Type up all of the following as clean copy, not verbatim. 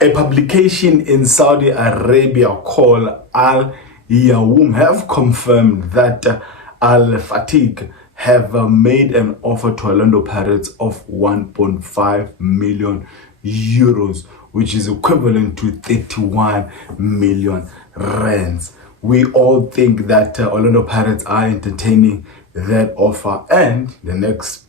A publication in Saudi Arabia called Al Yaoum have confirmed that Al Fatigue have made an offer to Orlando Pirates of 1.5 million euros, which is equivalent to 31 million rands. We all think that Orlando Pirates are entertaining that offer, and the next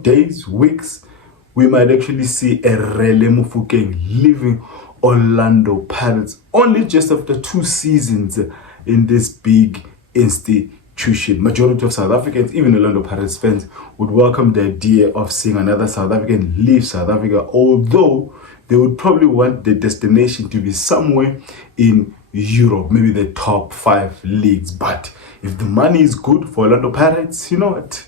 days, weeks, we might actually see a Mofokeng leaving Orlando Pirates only just after 2 seasons in this big institution. Majority of South Africans, even Orlando Pirates fans, would welcome the idea of seeing another South African leave South Africa, although they would probably want the destination to be somewhere in Europe, maybe the top 5 leagues. But if the money is good for Orlando Pirates, you know what?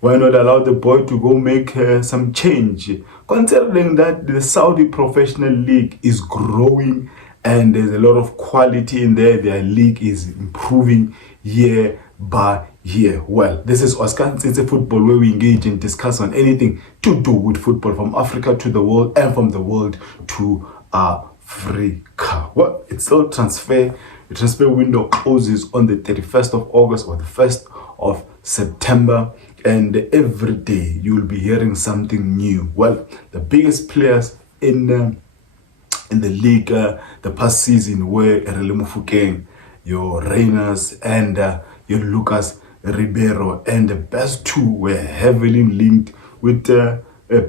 Why not allow the boy to go make some change? Considering that the Saudi Professional League is growing and there's a lot of quality in there, their league is improving year by year. Well, this is Oscar. It's a football where we engage and discuss on anything to do with football, from Africa to the world and from the world to Africa. Well, it's still transfer. The transfer window closes on the 31st of August or the 1st of September. And every day you'll be hearing something new. Well, the biggest players in the league the past season were Mofokeng, your Reyners, and your Lucas Ribeiro. And the best 2 were heavily linked with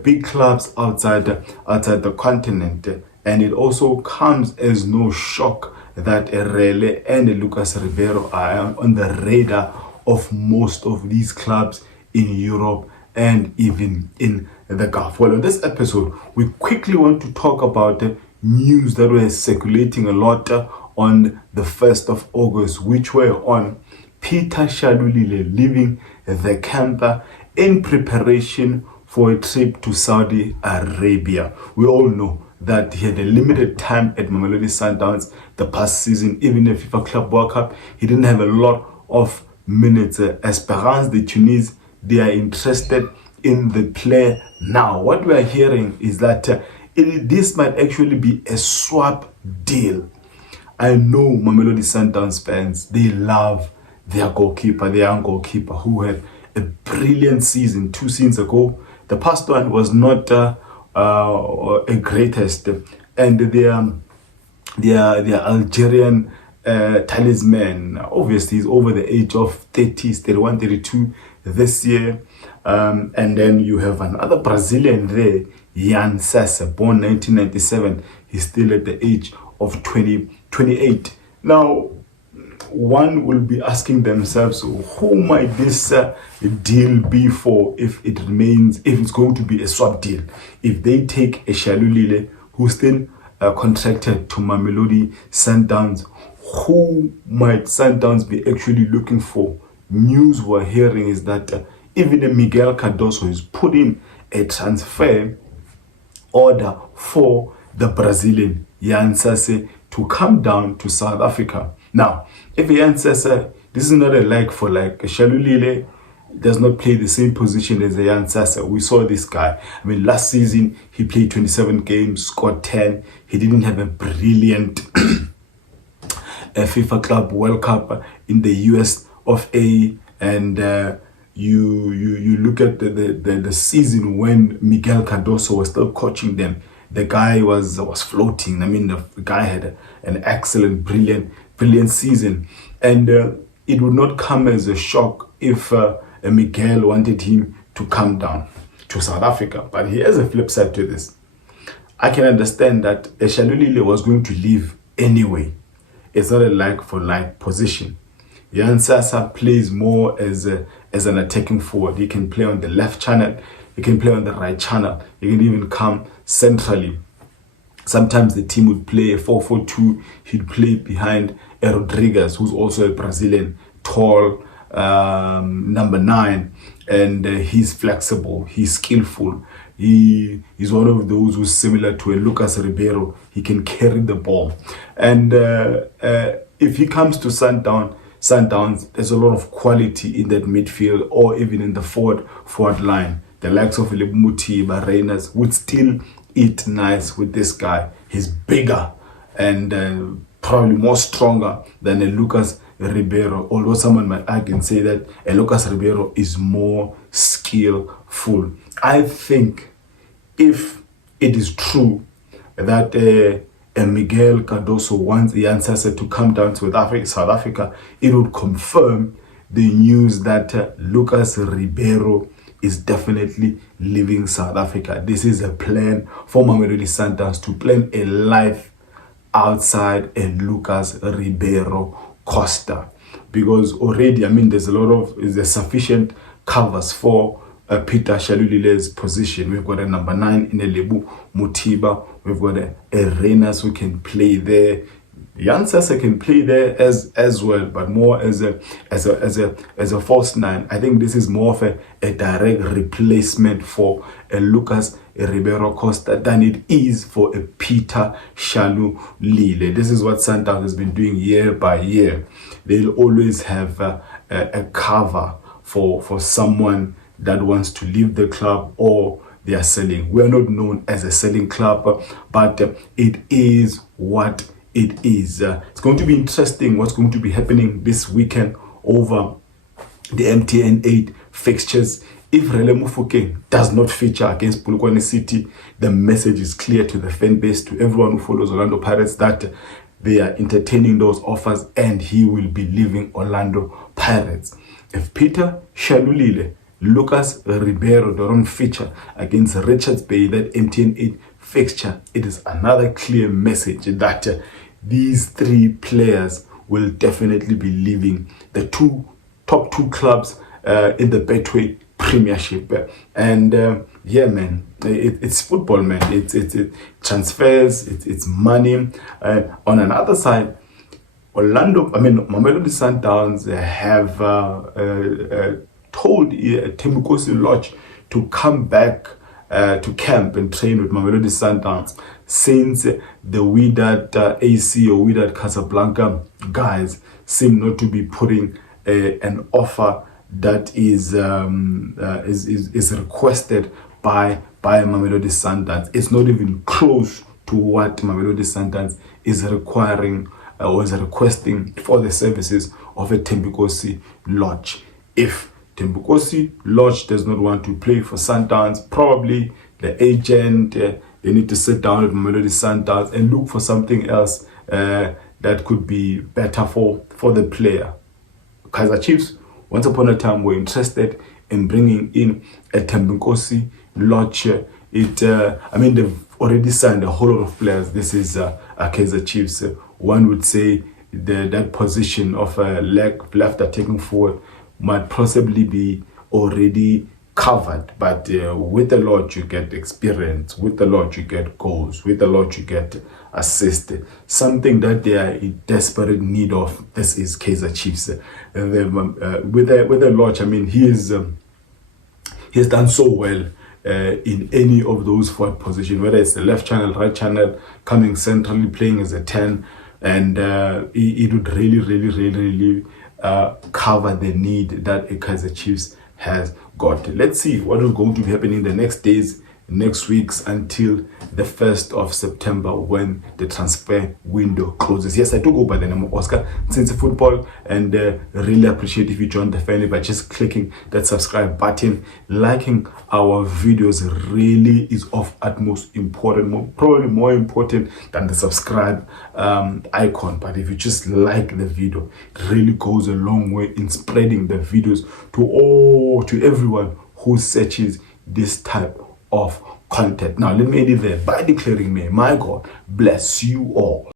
big clubs outside the continent. And it also comes as no shock that Rele and Lucas Ribeiro are on the radar of most of these clubs in Europe and even in the Gulf. Well, in this episode, we quickly want to talk about the news that were circulating a lot on the 1st of August, which were on Peter Shalulile leaving the camp in preparation for a trip to Saudi Arabia. We all know that he had a limited time at Mamelodi Sundowns the past season. Even in the FIFA Club World Cup, he didn't have a lot of minutes. Esperance, the Tunisian, they are interested in the player now. What we are hearing is that this might actually be a swap deal. I know Mamelodi Sundowns fans, they love their goalkeeper, their young goalkeeper, who had a brilliant season 2 seasons ago. The past one was not a greatest, and their Algerian talisman, obviously, is over the age of 30, 31, 32 this year. And then you have another Brazilian there, SASSE, born 1997. He's still at the age of 28. Now, one will be asking themselves, who might this deal be for if it's going to be a swap deal? If they take a Shalulile, who's still contracted to Mamelodi Sundowns, who might Sundowns be actually looking for? News we're hearing is that even a Miguel Cardoso is putting a transfer order for the Brazilian SASSE to come down to South Africa. Now, if SASSE, this is not a like for like. Shalulile does not play the same position as SASSE. We saw this guy. I mean, last season he played 27 games, scored 10. He didn't have a brilliant FIFA Club World Cup in the US of A, and you look at the season when Miguel Cardoso was still coaching them. The guy was floating. I mean, the guy had an excellent, brilliant season, and it would not come as a shock if Miguel wanted him to come down to South Africa. But here's a flip side to this. I can understand that Shalulile was going to leave anyway. It's not a like for like position. SASSE plays more as an attacking forward. He can play on the left channel, he can play on the right channel, he can even come centrally. Sometimes the team would play a 4-4-2. He'd play behind Rodriguez, who's also a Brazilian, tall, number 9, and he's flexible, he's skillful. He's one of those who's similar to a Lucas Ribeiro. He can carry the ball. And if he comes to Sundowns, there's a lot of quality in that midfield, or even in the forward line. The likes of Mutiba, Reyners would still eat nice with this guy. he's bigger and probably more stronger than a Lucas Ribeiro, although someone might argue and say that a Lucas Ribeiro is more skillful. I think if it is true that Miguel Cardoso wants SASSE to come down to South Africa, it would confirm the news that Lucas Ribeiro is definitely leaving South Africa. This is a plan for Mamelodi Sundowns to plan a life outside a Lucas Ribeiro Costa, because already, I mean, there's sufficient covers for Peter Shalulile's position. We've got a number 9 in Lebu Mutiba. We've got a Renas who can play there. SASSE can play there as well, but more as a false 9. I think this is more of a direct replacement for a Lucas Ribeiro Costa than it is for a Peter Shalulile. This is what Sundowns has been doing year by year. They'll always have a cover for someone that wants to leave the club or they are selling. We're not known as a selling club, but it is what it is. It's going to be interesting what's going to be happening this weekend over the MTN 8 fixtures. If Mofokeng does not feature against Polokwane City, the message is clear to the fan base, to everyone who follows Orlando Pirates, that they are entertaining those offers and he will be leaving Orlando Pirates. If Peter Shalulile, Lucas Ribeiro don't feature against Richards Bay, that MTN 8 fixture, it is another clear message that these 3 players will definitely be leaving the top two clubs in the Betway Premiership. And yeah, man, it's football, man. It's transfers, it's money. On another side, Mamelodi Sundowns have told LORCH to come back to camp and train with Mamelodi Sundowns, since the Wydad AC or Wydad Casablanca guys seem not to be putting an offer that is requested by Mamelodi Sundowns. It's not even close to what Mamelodi Sundowns is requiring or is requesting for the services of a LORCH. If LORCH does not want to play for Sundowns, probably the agent, they need to sit down with Mamelodi Sundowns and look for something else that could be better for the player. Kaizer Chiefs, once upon a time, were interested in bringing in a LORCH. They've already signed a whole lot of players. This is Kaizer Chiefs. One would say that position of a left attacking forward might possibly be already covered, but with the LORCH you get experience, with the LORCH you get goals, with the LORCH you get assist, something that they are in desperate need of. This is Kaizer Chiefs. With the LORCH, he has done so well in any of those forward positions, whether it's the left channel, right channel, coming centrally, playing as a 10, and it would really cover the need that a Kaizer Chiefs has got. Let's see what is going to be happening the next days, next weeks, until the 1st of September when the transfer window closes. Yes, I do go by the name of Oscar since football, and really appreciate if you join the family by just clicking that subscribe button. Liking our videos really is of utmost importance, probably more important than the subscribe icon. But if you just like the video, it really goes a long way in spreading the videos to everyone who searches this type of content. Now let me end it there by declaring, may my God bless you all.